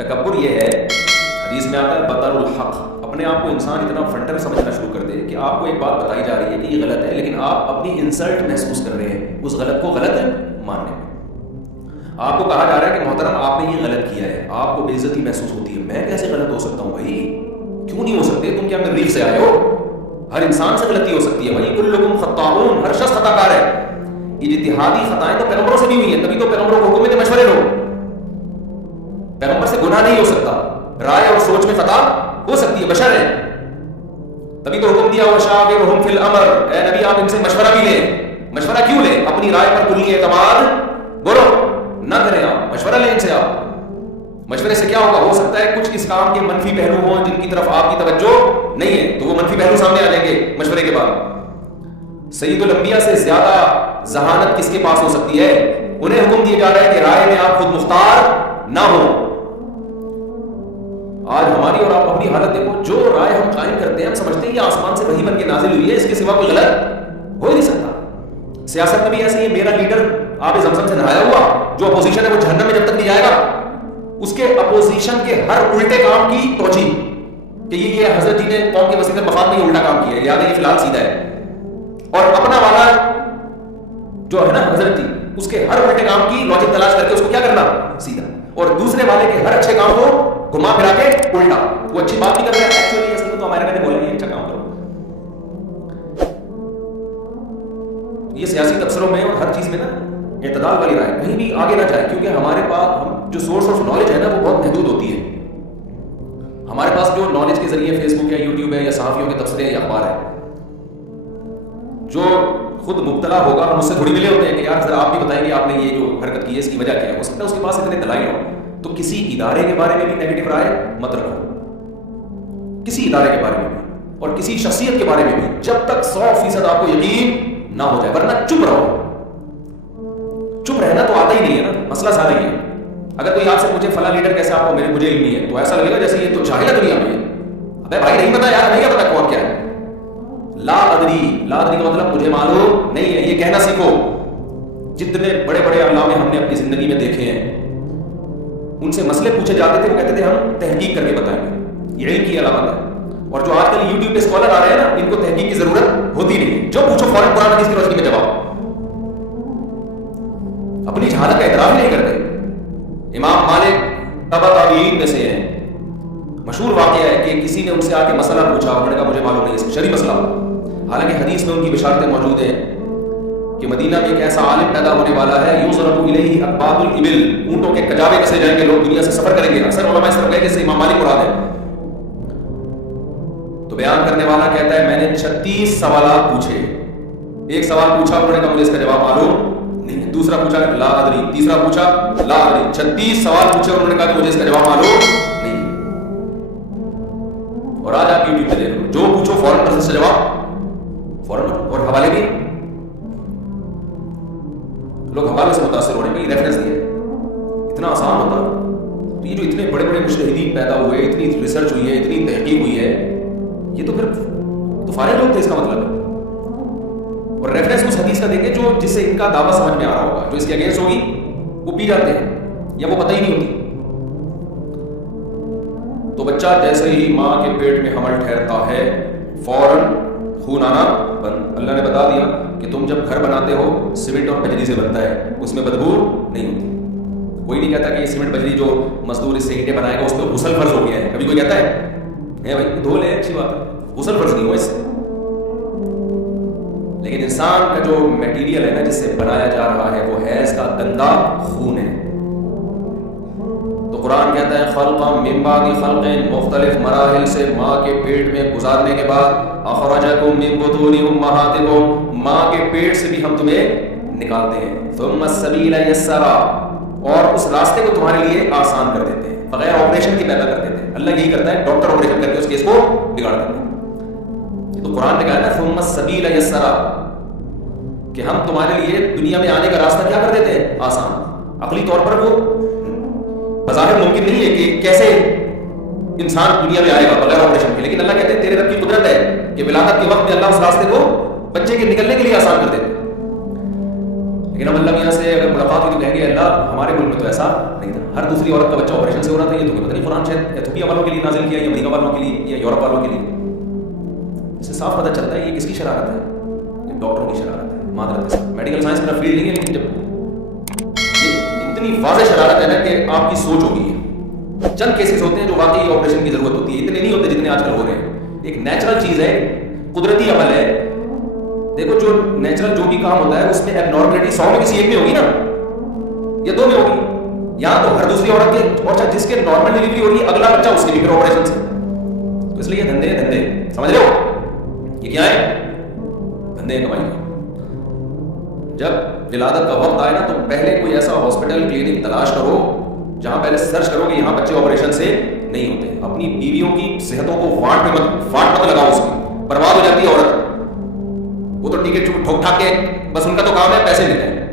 تکبر یہ ہے، حدیث میں آتا ہے بطر الحق، اپنے آپ کو انسان اتنا فنٹر سمجھنا شروع کر دے کہ آپ کو ایک بات بتائی جا رہی ہے کہ یہ غلط ہے، لیکن آپ اپنی انسلٹ محسوس کر رہے ہیں اس غلط کو غلط ماننے میں۔ آپ کو کہا جا رہا ہے کہ محترم آپ نے یہ غلط کیا ہے، آپ کو بے عزتی محسوس ہوتی ہے، میں کیسے غلط ہو سکتا ہوں بھائی؟ کیوں نہیں ہو سکتے؟ تم کیا مریخ سے آئے ہو؟ ہر انسان سے غلطی ہو سکتی ہے بھائی، کلکم خطاؤن، ہر شخص خطا کار ہے۔ یہ اجتہادی خطائیں تو پیغمبروں سے بھی ہوئی ہیں، تبھی تو پیغمبروں کو حکم ہے کہ مشورے لو۔ پیغمبر سے گناہ نہیں ہو سکتا، رائے اور سوچ میں خطا ہو سکتی ہے، بشر ہے، تبھی تو حکم دیا وشاورہم فی الامر، اے نبی آپ ان سے مشورہ بھی لیں۔ مشورہ کیوں لیں؟ اپنی رائے پر کلی اعتماد بولو نہ کریں، آپ مشورہ لیں ان سے۔ آپ مشورے سے کیا ہوگا؟ ہو سکتا ہے کچھ اس کام کے منفی پہلو ہوں جن کی طرف آپ کی توجہ نہیں ہے، تو وہ منفی پہلو سامنے آ جائیں گے مشورے کے بعد۔ سید الانبیاء سے زیادہ ذہانت کس کے پاس ہو سکتی ہے؟ انہیں حکم دیا جا رہا ہے کہ رائے میں آپ خود مختار نہ ہو۔ آج ہماری اور آپ اپنی حالت دیکھو، جو رائے ہم قائم کرتے ہیں ہم سمجھتے ہیں یہ آسمان سے وحی بن کے نازل ہوئی ہے، اس کے سوا کوئی غلط ہو ہی نہیں سکتا۔ سیاست میں بھی ایسے ہی، میرا لیڈر آب زمزم سے نہایا ہوا، جو اپوزیشن ہے وہ جہنم میں جب تک نہیں جائے گا، اس کے اپوزیشن کے ہر الٹے کام کی توجیہ کہ یہ حضرت جی نے قوم کے وسیلے مفاد میں یہ الٹا کام کیا ہے، لہٰذا یہ فی الحال سیدھا ہے، اور اپنا والا جو ہے نا حضرت جی، اس کے ہر الٹے کام کی لاجک تلاش کر کے اس کو کیا کرنا؟ سیدھا، اور دوسرے والے کے ہر اچھے کام کو گھما پھرا کے الٹا۔ وہ اچھی بات نہیں کر رہا ہے، ایکچولی اس کو تو امریکہ نے بولا یہ اچھا کام کرو۔ یہ سیاسی تبصروں میں اور ہر چیز میں نا اعتدال والی رائے، کہیں بھی آگے نہ جائے، کیونکہ ہمارے پاس جو سورس آف نالج ہے نا وہ بہت محدود ہوتی ہے۔ ہمارے پاس جو نالج کے ذریعے فیس بک ہے، یوٹیوب ہے، یا صحافیوں کے تبصرے ہیں یا اخبار ہے، جو خود مبتلا ہوگا ہم اس سے تھوڑی ملے ہوتے ہیں کہ یار ذرا آپ بھی بتائیں گے آپ نے یہ جو حرکت کی ہے اس کی وجہ کیا ہے۔ ہو سکتا ہے اس کے پاس اتنے دلائل ہوں، تو کسی ادارے کے بارے میں بھی نیگیٹو رائے مت رکھو، کسی ادارے کے بارے میں بھی اور کسی شخصیت کے بارے میں بھی، جب تک 100% آپ کو یقین نہ ہو جائے، ورنہ چپ رہو۔ چپ رہنا تو آتا ہی نہیں ہے نا، مسئلہ سارا ہی ہے۔ اگر کوئی آپ سے پوچھے فلاں لیڈر کیسا آپ کو، مجھے علم نہیں ہے، تو ایسا لگے گا جیسے یہ تو جاہل ہے دنیا میں۔ ابے بھائی نہیں پتا یار، نہیں پتا کون کیا ہے۔ لا ادری، لا ادری کا مطلب مجھے معلوم نہیں ہے، یہ کہنا سیکھو۔ جتنے بڑے بڑے علامے ہم نے اپنی زندگی میں دیکھے ہیں، ان سے مسئلے پوچھے جاتے تھے، وہ کہتے تھے ہم تحقیق کر کے بتائیں گے، یہ علم کی علامت ہے۔ اور جو آج کل یوٹیوب پہ اسکالر آ رہے ہیں نا، ان کو تحقیق کی ضرورت ہوتی نہیں، جو پوچھو فوراً قرآن حدیث کی روشنی میں جواب، اپنی جہالت کا اعتراف نہیں کرتے۔ امام مالک تبع تابعین میں سے ہیں، مشہور واقعہ ہے کہ کسی نے ان سے آ کے مسئلہ پوچھا، انہوں نے کہا مجھے معلوم نہیں، اس شرعی مسئلہ، حالانکہ حدیث میں ان کی بشارتیں موجود ہیں کہ مدینہ میں ایک ایسا عالم پیدا ہونے والا ہے، یضرب الیہ اکباد الابل، اونٹوں کے کجاوے کسے جائیں گے، لوگ دنیا سے سفر کریں گے۔ اکثر علماء اس طرف گئے جس سے امام مالک مراد ہے۔ تو بیان کرنے والا کہتا ہے میں نے 36 سوالات پوچھے، ایک سوال پوچھا انہوں نے کہا مجھے اس کا جواب معلوم نہیں ہے، دوسرا پوچھا لا ادری، تیسرا پوچھا لا ادری، 36 سوال پوچھے انہوں نے کہا کہ مجھے اس کا جواب معلوم نہیں ہے۔ اور آج آپ یوٹیوب پہ دیکھ لو، جو پوچھو فوراً پرسے سے جواب فوراً، اور حوالے بھی لوگ حوالے سے متاثر ہونے میں ریفرنس دیا، اتنا آسان ہوتا۔ تو یہ جو اتنے بڑے بڑے مجتہدین پیدا ہوئے، اتنی ریسرچ ہوئی ہے، اتنی تحقیق ہوئی ہے، یہ تو پھر تو فارغ لوگ تھے، اس کا مطلب ہے۔ اور ریفرنس اس حدیث کا دیں گے جو جس سے ان کا دعویٰ سمجھ میں آ رہا ہوگا، جو اس کے اگینسٹ ہوگی وہ پی جاتے ہیں یا وہ پتہ ہی نہیں ہوتی۔ تو بچہ جیسے ہی ماں کے پیٹ میں حمل ٹھہرتا ہے فوراً خون آنا بند۔ اللہ نے بتا دیا کہ تم جب گھر بناتے ہو سیمنٹ اور بجری سے بنتا ہے، اس میں بدبو نہیں ہوتی۔ کوئی نہیں کہتا کہ یہ سیمنٹ بجری جو مزدور اس سے اینٹیں بنائے گا اس پہ غسل فرض ہو گیا ہے، کبھی کوئی کہتا ہے بھائی دھو لے، اچھی بات ہے، غسل فرض نہیں ہوا اس سے۔ لیکن انسان کا جو میٹیریل ہے نا جس سے بنایا جا رہا ہے وہ حیض کا گندا خون ہے۔ تو قرآن کہتا ہے خلقا من بعد خلق، مختلف مراحل سے ماں کے پیٹ میں گزارنے کے بعد اخرجکم من بطون امہاتکم، ماں کے پیٹ سے بھی ہم تمہیں نکالتے ہیں، ثم السبیل یسرا، اور اس راستے کو تمہارے لیے آسان کر دیتے ہیں، بغیر آپریشن کے پیدا کر دیتے ہیں۔ اللہ یہی کرتا ہے، ڈاکٹر آپریشن کر کے اس کیس کو بگاڑ دیتے ہیں۔ تو قرآن نے کہا نا ثم السبیل یسرا، کہ ہم تمہارے لیے دنیا میں آنے کا راستہ کیا کر دیتے ہیں؟ آسان۔ عقلی طور پر وہ بظاہر ممکن نہیں ہے کہ کیسے انسان دنیا میں آئے گا بغیر آپریشن کے، لیکن اللہ کہتے ہیں تیرے رب کی قدرت ہے کہ ولادت کے وقت میں اللہ اس راستے کو بچے کے نکلنے کے لیے آسان کر دیتے ہیں۔ انعم اللہ میاں سے اگر ملاقات ہوئی تو کہیں گے اللہ ہمارے ملک میں تو ایسا نہیں تھا, ہر دوسری عورت کا بچہ آپریشن سے ہو رہا تھا, یہ تو پتہ نہیں قرآن شاید ایتھوپیا والوں کے لیے نازل کیا یا امریکہ والوں کے لیے یا یورپ والوں کے لیے. اس سے صاف پتہ چلتا ہے یہ کس کی شرارت ہے, یہ ڈاکٹروں کی شرارت ہے. معذرت ہے, میڈیکل سائنس میرا فیلڈ نہیں ہے, لیکن جب یہ اتنی واضح شرارت ہے نا کہ آپ کی سوچ ہوگی ہے. چند کیسز ہوتے ہیں جو واقعی آپریشن کی ضرورت ہوتی ہے, اتنے نہیں ہوتے جتنے آج کل ہو رہے ہیں. ایک نیچرل چیز ہے, قدرتی عمل ہے. دیکھو جو نیچرل جو بھی کام ہوتا ہے اس میں اب نارملٹی 100 میں کسی ایک میں ہوگی نا, یا 2 میں ہوگی. یہاں تو ہر دوسری عورت کے, اور جس کے نارمل ڈلیوری ہو رہی ہے اگلا بچہ اس کے بھی پھر آپریشن سے. تو اس لیے دھندے سمجھ رہے ہو یہ کیا ہے, دھندے کمائی کے. جب ولادت کا وقت آئے نا تو پہلے کوئی ایسا ہاسپٹل کلینک تلاش کرو جہاں پہلے سرچ کرو کہ یہاں بچے آپریشن سے نہیں ہوتے. اپنی بیویوں کی صحتوں کو فاٹ مت لگاؤ, اس کی برباد ہو جاتی ہے عورت. وہ تو ٹکٹ ٹھوک ٹھاک کے بس ان کا تو کام ہے پیسے لیتے ہیں,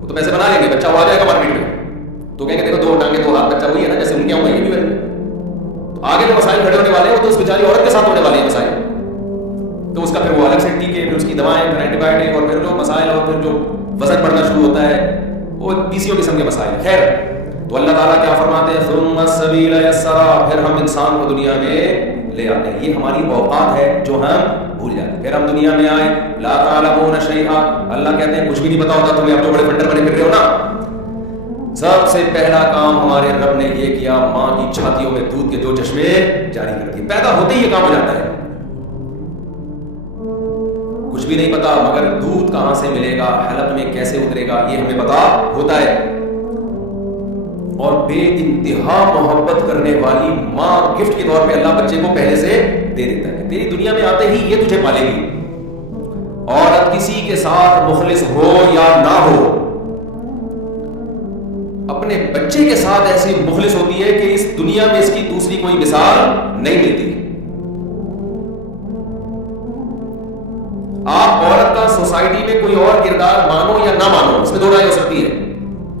وہ تو پیسے بنا لیں گے, بچہ ہو جائے گا مارکیٹ میں تو کہیں گے دیکھو 2 ٹانگے 2 ہاتھ, بچہ وہی ہے نا جیسے ان کے یہ بھی بنے. تو آگے جو مسائل کھڑے ہونے والے ہیں وہ تو اس بیچاری عورت کے ساتھ ہونے والے ہیں مسائل. تو اس کا پھر وہ الگ سے ٹیکے, پھر اس کی دوائیں, پھر اینٹی بایوٹک, اور پھر جو مسائل, اور پھر جو وزن بڑھنا شروع ہوتا ہے وہ PCO قسم کے مسائل. خیر, تو اللہ تعالیٰ کیا فرماتے ہیں, ثم السبیل یسرا, پھر ہم انسان کو دنیا میں لے آتے ہیں. یہ ہماری اوقات ہے جو ہم بھول جاتے ہیں. پھر ہم دنیا میں آئے, لا تعلمون شیئا, اللہ کہتے ہیں کچھ بھی نہیں پتا ہوتا تمہیں, اب جو بڑے فنڈر بنے پھر رہے ہو نا. سب سے پہلا کام ہمارے رب نے یہ کیا, ماں کی چھاتیوں میں دودھ کے 2 چشمے جاری کر دیے. پیدا ہوتے ہی یہ کام ہو جاتا ہے. کچھ بھی نہیں پتا, مگر دودھ کہاں سے ملے گا, حلق میں کیسے اترے گا, یہ ہمیں پتا ہوتا ہے. اور بے انتہا محبت کرنے والی ماں گفٹ کے طور پہ اللہ بچے کو پہلے سے دے دیتا ہے. تیری دنیا میں آتے ہی یہ تجھے پالے گی. عورت کسی کے ساتھ مخلص ہو یا نہ ہو, اپنے بچے کے ساتھ ایسی مخلص ہوتی ہے کہ اس دنیا میں اس کی دوسری کوئی مثال نہیں ملتی. آپ عورت کا سوسائٹی میں کوئی اور کردار مانو یا نہ مانو, اس میں 2 رائے ہو سکتی ہے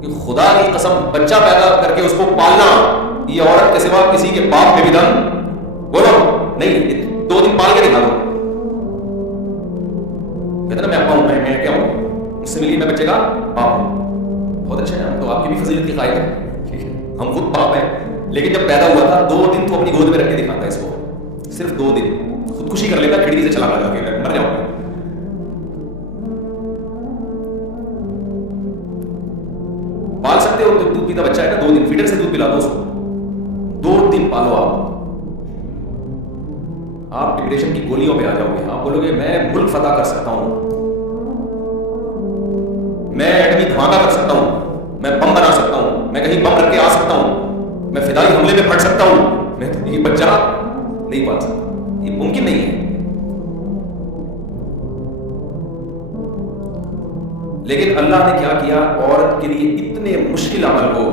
کہ خدا کی قسم بچہ پیدا کر کے اس کو پالنا یہ عورت کے سوا کسی کے باپ میں بھی دم بولو نہیں, 2 دن پال کے دکھا دو. کہتے نا میں ابا ہوں, میں کیا ہوں, اس سے ملی میں بچے کا باپ ہوں. بہت اچھا ہے, ہم تو آپ کی بھی فضیلت کی قائل ہیں, ہم خود باپ ہیں. لیکن جب پیدا ہوا تھا 2 دن تو اپنی گود میں رکھ کے دکھاتا ہے اس کو, صرف 2 دن خودکشی کر لیتا, کھڑکی سے چلا لگا کے مر جاؤں گا. پال سکتے ہو, تو دودھ پیتا بچہ ہے نا, 2 دن فیڈر سے دودھ پلا دو اس کو, 2 دن پالو. آپ ڈپریشن کی گولیوں پہ آ جاؤ گے. آپ بولو گے میں ملک فتح کر سکتا ہوں, میں ایٹمی دھماکہ کر سکتا ہوں, میں بم بنا سکتا ہوں, میں کہیں بم رکھ کے آ سکتا ہوں, میں فدائی حملے میں پھٹ سکتا ہوں. میں تو یہ بچہ نہیں پال سکتا, یہ ممکن نہیں ہے. لیکن اللہ نے کیا کیا, عورت کے لیے اتنے مشکل عمل کو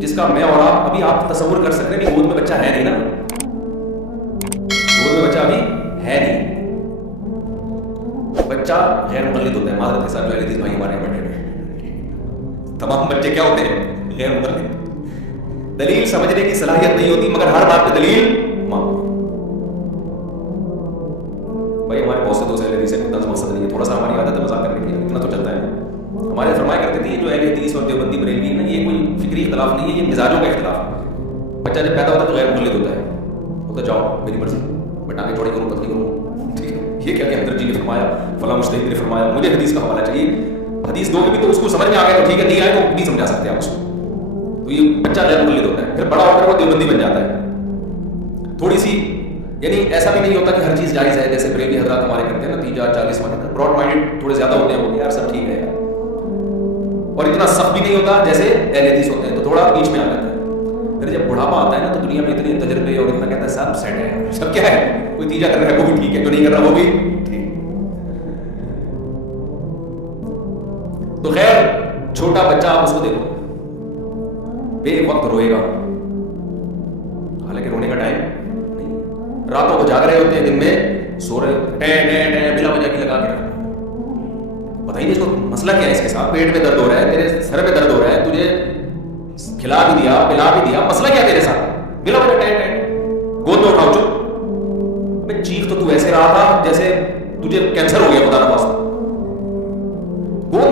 جس کا میں اور آپ ابھی آپ تصور کر سکتے ہیں کہ گود میں بچہ ہے نہیں نا, گود میں بچہ ابھی ہے نہیں. بچہ غیر مقلد ہوتا ہے, معذرت کے ساتھ جو عزیز بھائی ہمارے بیٹھے ہوئے, تمام بچے کیا ہوتے ہیں, غیر مقلد. دلیل سمجھنے کی صلاحیت نہیں ہوتی, مگر ہر بات پہ دلیل مانگو. بھائی ہمارے بہت سے دوست اہل حدیث ہیں, مقصد نہیں ہے, تھوڑا سا ہماری عادت ہے مذاق کرنے کی, اتنا تو چلتا ہے. ہمارے فرمایا کرتے تھے جو اہل حدیث اور دیوبندی بریلوی نا, یہ کوئی فکری اختلاف نہیں ہے, یہ مزاجوں کا اختلاف ہے. بچہ جب پیدا ہوتا ہے تو غیر مقلد ہوتا ہے, وہ تو جاؤ میری مرضی, میں ٹانگیں چوڑی کروں پتلی کروں, ٹھیک ہے. یہ کیا کہ حضرت جی نے فرمایا, فلاں مجتہد نے فرمایا, مجھے حدیث کا حوالہ چاہیے. حدیث دو بھی تو اس کو سمجھ میں آ گیا تو ٹھیک ہے, نہیں آئے تو نہیں سمجھا سکتے آپ اس کو. تو یہ بچہ غیر مقلد ہوتا ہے, پھر بڑا ہو کر وہ دیوبندی بن جاتا ہے. تھوڑی سی یعنی ایسا بھی نہیں ہوتا کہ ہر چیز جائز ہے, جیسے بریلوی حضرات ہمارے کرتے ہیں نا 30 40 والے, براڈ مائنڈ تھوڑے زیادہ ہوتے ہیں, یار سب ٹھیک ہے, اور اتنا سخت بھی نہیں ہوتا جیسے اہل حدیث ہوتے ہیں, تو تھوڑا بیچ میں آ جاتا ہے. پھر جب بڑھاپا آتا ہے نا تو دنیا میں اتنے تجربے اور اتنا کہتا ہے سب سیٹ ہے, سب کیا ہے, کوئی تیجا کر رہا ہے وہ بھی ٹھیک ہے, جو نہیں کر رہا وہ بھی ٹھیک. تو خیر چھوٹا بچہ آپ اس کو دیکھو, بے وقت روئے گا, حالانکہ رونے کا ٹائم نہیں, راتوں کو جاگ رہے ہوتے ہیں, دن میں سو رہے ہوتے ہیں, بلا وجہ کی لگا کے پتہ ہی نہیں اس کو مسئلہ کیا ہے, اس کے ساتھ پیٹ میں درد ہو رہا ہے, تیرے سر میں درد ہو رہا ہے, تجھے کھلا بھی دیا پلا بھی دیا, مسئلہ کیا تیرے ساتھ, بلا وجہ گود میں اٹھاؤ چپ. چیخ تو ایسے رہا تھا جیسے تجھے کینسر ہو گیا, خدا نخواستہ. گود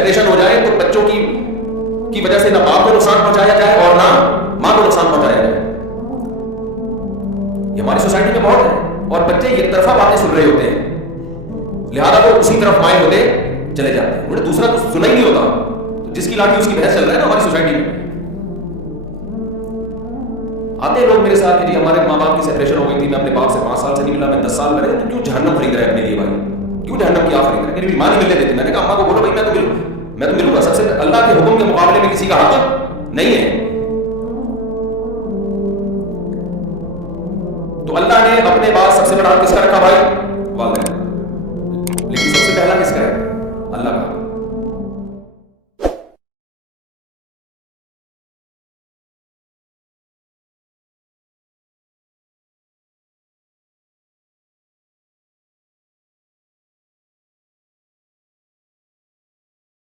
سیپریشن ہو جائے تو بچوں کی وجہ سے نہ باپ کو نقصان پہنچایا جائے اور نہ ماں کو نقصان پہنچایا جائے. یہ ہماری سوسائٹی میں بہت ہے اور بچے ایک طرفہ باتیں سن رہے ہوتے ہیں, لہذا وہ اسی طرف مائل ہوتے چلے جاتے ہیں, انہیں دوسرا کچھ سنا ہی نہیں ہوتا. تو جس کی لاٹھی اس کی بحث چل رہا ہے نا ہماری سوسائٹی میں. آتے ہیں لوگ میرے ساتھ کہ جی ہمارے ماں باپ کی سیپریشن ہو گئی تھی, میں اپنے باپ سے 5 سال سے نہیں ملا, میں 10 سال میں رہے, تو کیوں جہنم خرید رہا ہے اپنے لیے بھائی, کیوں جہنم کیا خرید رہا ہے, میری ماں نہیں ملنے دیتی. میں نے کہا اماں کو بولو بھائی میں تو ملوں گا, سب سے اللہ کے حکم کے مقابلے میں کسی کا حق نہیں ہے. تو اللہ نے اپنے بعد سب سے بڑا حق کس کا رکھا بھائی؟ والدین.